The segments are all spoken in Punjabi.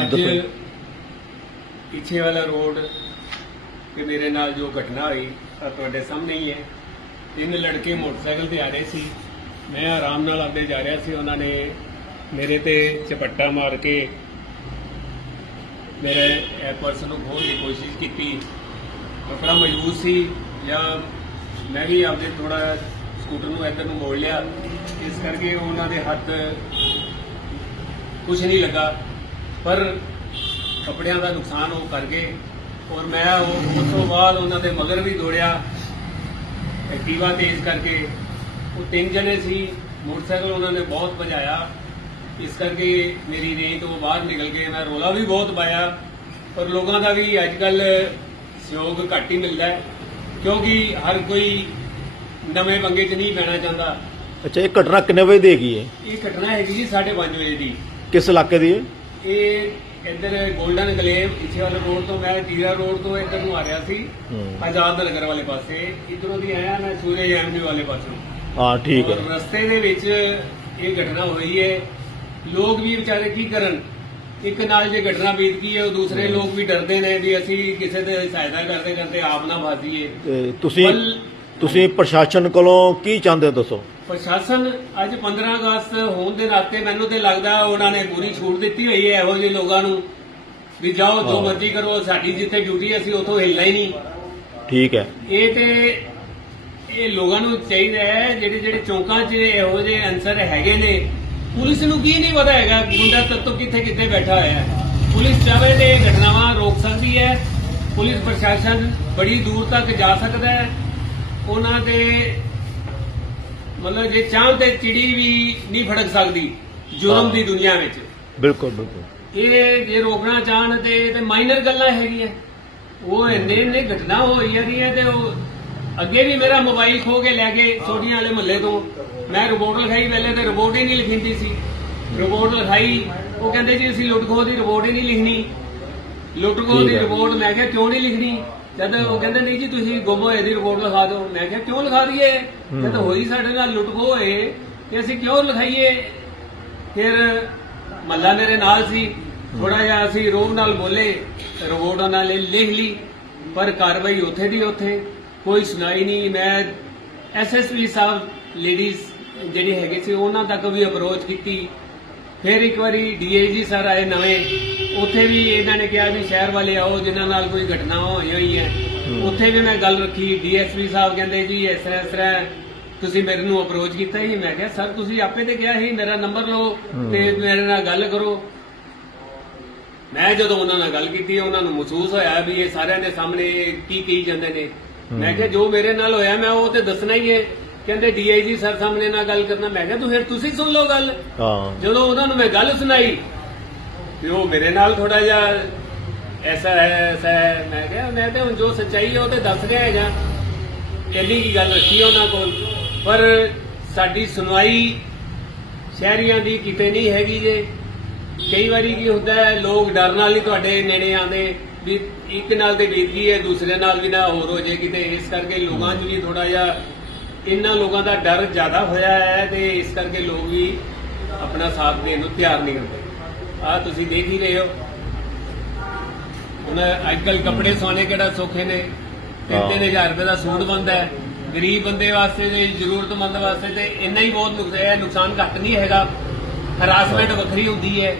ਅੱਜ ਦੱਸੋ ਪਿੱਛੇ ਵਾਲਾ ਰੋਡ ਤੇ ਮੇਰੇ ਨਾਲ ਜੋ ਘਟਨਾ ਹੋਈ ਆ ਤੁਹਾਡੇ ਸਾਹਮਣੇ ਹੀ ਹੈ। ਤਿੰਨ ਲੜਕੇ ਮੋਟਰਸਾਈਕਲ ਤੇ ਆ ਰਹੇ ਸੀ। ਮੈਂ ਆਰਾਮ ਨਾਲ ਆਪਦੇ ਜਾ ਰਿਹਾ ਸੀ। ਉਹਨਾਂ ਨੇ ਮੇਰੇ ਤੇ ਚਪੱਟਾ ਮਾਰ ਕੇ ਮੇਰੇ ਇਹ ਪਰਸ ਨੂੰ ਖੋਹਣ ਦੀ ਕੋਸ਼ਿਸ਼ ਕੀਤੀ। ਕਪੜਾ ਮਜ਼ਬੂਤ ਸੀ ਜਾਂ ਮੈਂ ਵੀ ਆਪਦੇ ਥੋੜਾ ਸਕੂਟਰ ਨੂੰ ਇੱਧਰ ਨੂੰ ਮੋੜ ਲਿਆ। ਇਸ ਕਰਕੇ ਉਹਨਾਂ ਦੇ ਹੱਥ ਕੁਝ ਨਹੀਂ ਲੱਗਾ। ਪਰ ਕੱਪੜਿਆਂ ਦਾ ਨੁਕਸਾਨ ਉਹ ਕਰ ਗਏ ਔਰ ਮੈਂ ਉਹ ਉਸ ਤੋਂ ਬਾਅਦ ਉਹਨਾਂ ਦੇ ਮਗਰ ਵੀ ਦੌੜਿਆ ਐਕਟਿਵਾ ਤੇਜ਼ ਕਰਕੇ। ਉਹ ਤਿੰਨ ਜਣੇ ਸੀ ਮੋਟਰਸਾਈਕਲ ਉਹਨਾਂ ਨੇ ਬਹੁਤ ਭਜਾਇਆ। ਇਸ ਕਰਕੇ ਮੇਰੀ ਰੇਂਜ ਤੋਂ ਬਾਹਰ ਨਿਕਲ ਕੇ ਮੈਂ ਰੋਲਾ ਵੀ ਬਹੁਤ ਪਾਇਆ। ਪਰ ਲੋਕਾਂ ਦਾ ਵੀ ਅੱਜ ਕੱਲ ਸਹਿਯੋਗ ਘੱਟ ਹੀ ਮਿਲਦਾ ਹੈ। ਕਿਉਂਕਿ ਹਰ ਕੋਈ ਨਵੇਂ ਪੰਗੇ 'ਚ ਨਹੀਂ ਪੈਣਾ ਚਾਹੁੰਦਾ। ਅੱਛਾ ਇਹ ਘਟਨਾ ਕਿੰਨੇ ਵਜੇ ਦੀ ਹੈਗੀ ਹੈ? ਇਹ ਘਟਨਾ ਹੈਗੀ ਜੀ 5:30 ਵਜੇ ਦੀ। ਕਿਸ ਇਲਾਕੇ ਦੀ ਹੈ? ਇਹ ਇੱਧਰ 골ਡਨ ਗਲੇਵ ਇੱਥੇ ਵਾਲੇ ਰੋਡ ਤੋਂ ਮੈਂ ਟੀਰਾ ਰੋਡ ਤੋਂ ਇੱਧਰ ਨੂੰ ਆ ਰਿਹਾ ਸੀ। ਆਜ਼ਾਦ ਨਗਰ ਵਾਲੇ ਪਾਸੇ। ਇਧਰੋਂ ਦੀ ਆਇਆ ਮੈਂ ਸੂਰਜ ਐਵਨਿਊ ਵਾਲੇ ਪਾਸੋਂ। ਹਾਂ ਠੀਕ ਹੈ। ਰਸਤੇ ਦੇ ਵਿੱਚ ਇਹ ਘਟਨਾ ਹੋਈ ਹੈ। ਲੋਕ ਵੀ ਵਿਚਾਰੇ ਕੀ ਕਰਨ? ਇੱਕ ਨਾਲ ਜੇ ਘਟਨਾ ਬੀਤ ਗਈ ਹੈ ਉਹ ਦੂਸਰੇ ਲੋਕ ਵੀ ਡਰਦੇ ਨੇ ਵੀ ਅਸੀਂ ਕਿਸੇ ਦੇ ਸਹਾਇਤਾ ਕਰਦੇ ਕਰਦੇ ਆਪ ਨਾ ਫਾਸੀਏ ਤੇ ਤੁਸੀਂ ਤੁਸੀਂ ਪ੍ਰਸ਼ਾਸਨ ਕੋਲੋਂ ਕੀ ਚਾਹੁੰਦੇ ਹੋ ਦੱਸੋ? ਪ੍ਰਸ਼ਾਸਨ ਅੱਜ 15 ਅਗਸਤ ਹੋਣ ਦੇ ਨਾਤੇ ਮੈਨੂੰ ਤੇ ਲੱਗਦਾ ਉਹਨਾਂ ਨੇ ਪੂਰੀ ਛੂਟ ਦਿੱਤੀ ਹੋਈ ਹੈ ਇਹੋ ਜਿਹੇ ਲੋਕਾਂ ਨੂੰ ਵੀ ਜਾਓ ਜੋ। ਮਰਜ਼ੀ ਕਰੋ ਸਾਡੀ ਜਿੱਥੇ ਡਿਊਟੀ ਅਸੀਂ ਉੱਥੋਂ ਹਿੱਲਣਾ ਹੀ ਨਹੀਂ। ਠੀਕ ਹੈ। ਇਹ ਤੇ ਇਹ ਲੋਕਾਂ ਨੂੰ ਚਾਹੀਦਾ ਹੈ ਜਿਹੜੇ ਜਿਹੜੇ ਚੌਂਕਾਂ 'ਚ ਇਹੋ ਜਿਹੇ ਅਨਸਰ ਹੈਗੇ ਨੇ। ਪੁਲਿਸ ਨੂੰ ਕੀ ਨਹੀਂ ਪਤਾ ਹੈਗਾ ਗੁੰਡਾ ਤੱਤੋ ਕਿੱਥੇ ਕਿੱਥੇ ਬੈਠਾ ਹੋਇਆ ਹੈ। ਪੁਲਿਸ ਚਾਹੇ ਤੇ ਘਟਨਾਵਾਂ ਰੋਕ ਸਕਦੀ ਹੈ। ਪੁਲਿਸ ਪ੍ਰਸ਼ਾਸਨ ਬੜੀ ਦੂਰ ਤੱਕ ਜਾ ਸਕਦਾ ਹੈ। ਉਹਨਾਂ ਦੇ ਮਤਲਬ ਜੇ ਚਾਹ ਤੇ ਚਿੜੀ ਵੀ ਨਹੀਂ ਫੜਕ ਸਕਦੀ ਜੁਰਮ। ਦੀ ਦੁਨੀਆ ਵਿੱਚ। ਬਿਲਕੁਲ ਬਿਲਕੁਲ। ਇਹ ਜੇ ਰੋਕਣਾ ਚਾਹਣ ਤੇ ਤੇ ਮਾਈਨਰ ਗੱਲਾਂ ਹੈਗੀਆਂ। ਉਹ ਇੰਨੇ ਇੰਨੇ ਘਟਨਾ ਹੋਈ ਰਹੀ ਹੈ ਤੇ ਉਹ ਅੱਗੇ ਵੀ ਮੇਰਾ ਮੋਬਾਈਲ ਖੋ ਕੇ ਲੈ ਗਏ ਸੋਢੀਆਂ ਵਾਲੇ ਮਹੱਲੇ ਤੋਂ। ਮੈਂ ਰਿਪੋਰਟ ਲਿਖਾਈ ਪਹਿਲੇ ਤੇ ਰਿਪੋਰਟ ਹੀ ਨਹੀਂ ਲਿਖਿੰਦੀ ਸੀ। ਰਿਪੋਰਟ ਲਿਖਾਈ ਉਹ ਕਹਿੰਦੇ ਜੀ ਅਸੀਂ ਲੁੱਟ ਖੋਹ ਦੀ ਰਿਪੋਰਟ ਹੀ ਨਹੀਂ ਲਿਖਣੀ। ਲੁੱਟ ਖੋਹ ਦੀ। ਰਿਪੋਰਟ ਮੈਂ ਕਿਹਾ ਕਿਉਂ ਨਹੀਂ ਲਿਖਣੀ? ਜਦ ਉਹ ਕਹਿੰਦੇ ਨਹੀਂ ਜੀ ਤੁਸੀਂ ਗੁੰਮ ਹੋਏ ਦੀ ਰਿਪੋਰਟ ਲਿਖਾ ਦਿਓ। ਮੈਂ ਕਿਹਾ ਕਿਉਂ ਲਿਖਾ ਦਈਏ? ਜਦ ਹੋਈ ਸਾਡੇ ਨਾਲ ਲੁੱਟ ਖੋਹ ਹੋਏ। ਤੇ ਅਸੀਂ ਕਿਉਂ ਲਿਖਾਈਏ? ਫਿਰ ਮੱਲਾ ਮੇਰੇ ਨਾਲ ਸੀ। ਥੋੜਾ ਜਿਹਾ ਅਸੀਂ ਰੋਬ ਨਾਲ ਬੋਲੇ। ਰਿਪੋਰਟ ਉਹਨਾਂ ਨੇ ਲਿਖ ਲਈ। ਪਰ ਕਾਰਵਾਈ ਉੱਥੇ ਦੀ ਉੱਥੇ। ਕੋਈ ਸੁਣਾਈ ਨਹੀਂ। ਮੈਂ ਐਸਐਸਪੀ ਸਾਹਿਬ ਲੇਡੀਜ਼ ਜਿਹੜੀ ਹੈਗੇ ਸੀ ਉਹਨਾਂ ਤੱਕ ਵੀ ਅਪਰੋਚ ਕੀਤੀ। ਫਿਰ ਇੱਕ ਵਾਰੀ ਡੀਏਜੀ ਸਰ ਆਏ ਨਵੇਂ ਉੱਥੇ ਵੀ ਇਹਨਾਂ ਨੇ ਕਿਹਾ ਵੀ ਸ਼ਹਿਰ ਵਾਲੇ ਆਓ ਜਿਨ੍ਹਾਂ ਨਾਲ ਕੋਈ ਘਟਨਾ ਹੋਈ ਹੋਈ ਹੈ। ਉੱਥੇ ਵੀ ਮੈਂ ਗੱਲ ਰੱਖੀ ਡੀਐਸਪੀ ਸਾਹਿਬ ਕਹਿੰਦੇ ਜੀ ਇਸ ਤਰ੍ਹਾਂ ਇਸ ਤਰ੍ਹਾਂ ਤੁਸੀਂ ਮੇਰੇ ਨੂੰ ਅਪਰੋਚ ਕੀਤਾ ਸੀ। ਮੈਂ ਕਿਹਾ ਸਰ ਤੁਸੀਂ ਆਪੇ ਤੇ ਕਿਹਾ ਸੀ ਮੇਰਾ ਨੰਬਰ ਲਓ ਤੇ ਮੇਰੇ ਨਾਲ ਗੱਲ ਕਰੋ। ਮੈਂ ਜਦੋਂ ਉਹਨਾਂ ਨਾਲ ਗੱਲ ਕੀਤੀ ਉਹਨਾਂ ਨੂੰ ਮਹਿਸੂਸ ਹੋਇਆ ਵੀ ਇਹ ਸਾਰਿਆਂ ਦੇ ਸਾਹਮਣੇ ਕੀ ਕਹੀ ਜਾਂਦੇ ਨੇ। ਮੈਂ ਕਿਹਾ ਜੋ ਮੇਰੇ ਨਾਲ ਹੋਇਆ ਮੈਂ ਉਹ ਤੇ ਦੱਸਣਾ ਹੀ ਹੈ। ਕਹਿੰਦੇ ਡੀਆਈਜੀ ਸਰ ਸਾਹਮਣੇ ਨਾਲ ਗੱਲ ਕਰਨਾ। ਮੈਂ ਕਿਹਾ ਤੂੰ ਫਿਰ ਤੁਸੀਂ ਸੁਣ ਲਓ ਗੱਲ। ਹਾਂ। ਜਦੋਂ ਉਹਨਾਂ ਨੂੰ ਮੈਂ ਗੱਲ ਸੁਣਾਈ ਤੇ ਉਹ ਮੇਰੇ ਨਾਲ ਥੋੜਾ ਜਿਹਾ ਐਸਾ ਹੈ ਐਸਾ ਹੈ। ਮੈਂ ਕਿਹਾ ਮੈਂ ਤੇ ਹੁਣ ਜੋ ਸੱਚਾਈ ਹੈ ਉਹ ਤੇ ਦੱਸ ਰਿਹਾ ਹੈਗਾ ਪਹਿਲੀ ਕੀ ਗੱਲ ਰੱਖੀ ਉਹਨਾਂ ਕੋਲ। ਪਰ ਸਾਡੀ ਸੁਣਵਾਈ ਸ਼ਹਿਰੀਆਂ ਦੀ ਕਿਤੇ ਨਹੀਂ ਹੈਗੀ ਜੇ। ਕਈ ਵਾਰੀ ਕੀ ਹੁੰਦਾ ਹੈ ਲੋਕ ਡਰ ਨਾਲ ਹੀ ਤੁਹਾਡੇ ਨੇੜੇ ਆਉਂਦੇ ਵੀ ਇੱਕ ਨਾਲ ਤੇ ਬੀਤ ਗਈ ਹੈ ਦੂਸਰੇ ਨਾਲ ਵੀ ਨਾ ਹੋਰ ਹੋ ਜੇ ਕਿਤੇ। ਇਸ ਕਰਕੇ ਲੋਕਾਂ 'ਚ ਵੀ ਥੋੜਾ ਜਿਹਾ ਇਹਨਾਂ ਲੋਕਾਂ ਦਾ ਡਰ ਜ਼ਿਆਦਾ ਹੋਇਆ ਹੈ ਤੇ ਇਸ ਕਰਕੇ ਲੋਕ ਵੀ ਆਪਣਾ ਸਾਥ ਦੇਣ ਨੂੰ ਤਿਆਰ ਨਹੀਂ ਹੁੰਦੇ। ਆ ਤੁਸੀਂ ਦੇਖ ਹੀ ਰਹੇ ਹੋ। ਹੁਣ ਅੱਜ ਕੱਲ ਕੱਪੜੇ ਸਵਾਣੇ ਕਿਹੜਾ ਸੌਖੇ ਨੇ? ਤਿੰਨ ਹਾਂ। ਤਿੰਨ ਹਜ਼ਾਰ ਰੁਪਏ ਦਾ ਸੂਟ ਬੰਦਾ ਹੈ। ਗਰੀਬ ਬੰਦੇ ਵਾਸਤੇ ਤੇ ਜ਼ਰੂਰਤਮੰਦ ਵਾਸਤੇ ਤੇ ਇੰਨਾ ਹੀ ਬਹੁਤ ਨੁਕਸਾਨ ਹੈ ਨੁਕਸਾਨ ਘੱਟ ਨਹੀਂ ਹੈਗਾ। ਹਰਾਸਮੈਂਟ ਵੱਖਰੀ ਹੁੰਦੀ ਹੈ।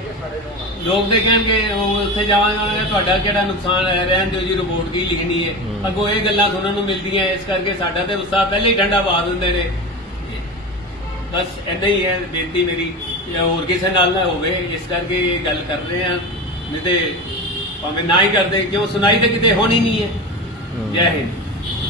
ਲੋਕ ਦੇ ਕਹਿਣਗੇ ਉਹ ਉੱਥੇ ਜਾਵਾਂਗੇ ਤੁਹਾਡਾ ਕਿਹੜਾ ਨੁਕਸਾਨ ਹੈ ਰਹਿਣ ਦਿਓ ਜੀ ਰਿਪੋਰਟ ਕੀ ਲਿਖਣੀ ਹੈ। ਅੱਗੋਂ ਇਹ ਗੱਲਾਂ ਸੁਣਨ ਨੂੰ ਮਿਲਦੀਆਂ ਇਸ ਕਰਕੇ ਸਾਡਾ ਤੇ ਉਸਤਾਦ ਪਹਿਲੇ ਹੀ ਠੰਡਾ ਪਾ ਦਿੰਦੇ ਨੇ। ਬਸ ਏਦਾਂ ਹੀ ਹੈ ਬੇਨਤੀ ਮੇਰੀ ਹੋਰ ਕਿਸੇ ਨਾਲ ਨਾ ਹੋਵੇ ਇਸ ਕਰਕੇ ਇਹ ਗੱਲ ਕਰ ਰਹੇ ਆ ਨਹੀਂ ਤੇ ਭਾਵੇਂ ਨਾ ਹੀ ਕਰਦੇ ਕਿਉਂ ਸੁਣਾਈ ਤੇ ਕਿਤੇ ਹੋਣੀ ਨਹੀਂ ਹੂੰ। ਜੈ ਹਿੰਦ।